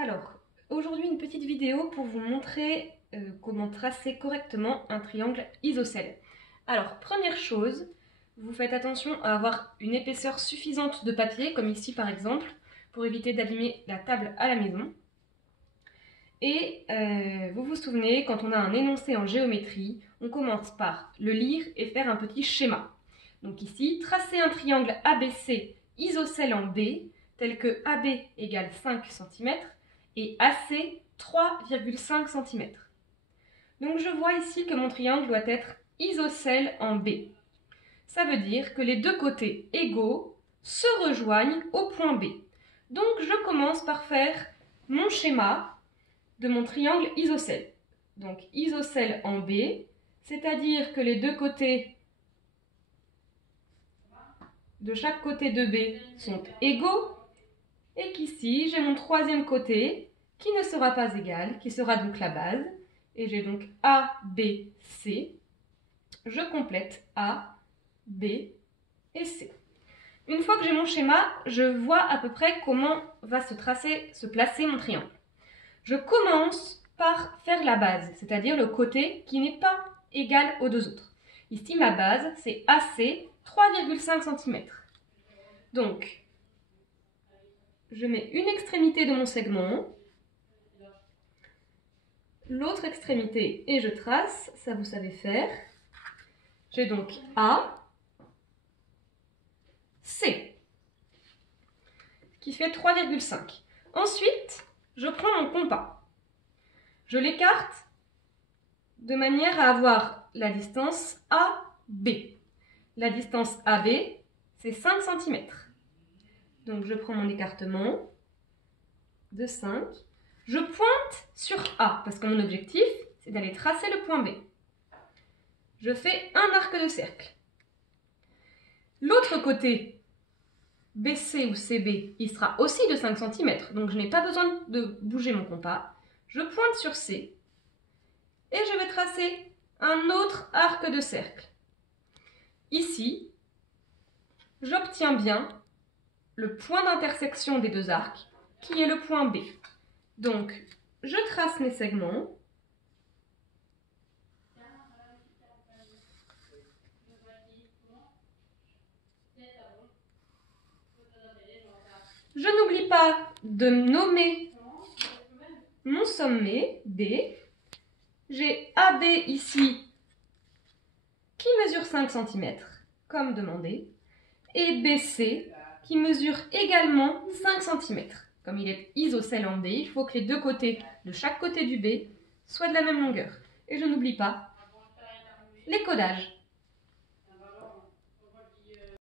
Alors, aujourd'hui une petite vidéo pour vous montrer comment tracer correctement un triangle isocèle. Alors, première chose, vous faites attention à avoir une épaisseur suffisante de papier, comme ici par exemple, pour éviter d'abîmer la table à la maison. Et vous vous souvenez, quand on a un énoncé en géométrie, on commence par le lire et faire un petit schéma. Donc ici, tracer un triangle ABC isocèle en B, tel que AB égale 5 cm et AC 3,5 cm. Donc je vois ici que mon triangle doit être isocèle en B. Ça veut dire que les deux côtés égaux se rejoignent au point B. Donc je commence par faire mon schéma de mon triangle isocèle. Donc isocèle en B, c'est-à-dire que les deux côtés de chaque côté de B sont égaux et qu'ici j'ai mon troisième côté qui ne sera pas égal, qui sera donc la base. Et j'ai donc A, B, C. Je complète A, B et C. Une fois que j'ai mon schéma, je vois à peu près comment va se placer mon triangle. Je commence par faire la base, c'est-à-dire le côté qui n'est pas égal aux deux autres. Ici, ma base, c'est AC 3,5 cm. Donc, je mets une extrémité de mon segment, l'autre extrémité et je trace, ça vous savez faire. J'ai donc A, C, qui fait 3,5. Ensuite, je prends mon compas. Je l'écarte de manière à avoir la distance AB. La distance AB, c'est 5 cm. Donc je prends mon écartement de 5. Je pointe sur A, parce que mon objectif, c'est d'aller tracer le point B. Je fais un arc de cercle. L'autre côté, BC ou CB, il sera aussi de 5 cm, donc je n'ai pas besoin de bouger mon compas. Je pointe sur C et je vais tracer un autre arc de cercle. Ici, j'obtiens bien le point d'intersection des deux arcs, qui est le point B. Donc, je trace mes segments. Je n'oublie pas de nommer mon sommet, B. J'ai AB ici, qui mesure 5 cm, comme demandé, et BC, qui mesure également 5 cm. Comme il est isocèle en B, il faut que les deux côtés de chaque côté du B soient de la même longueur. Et je n'oublie pas les codages.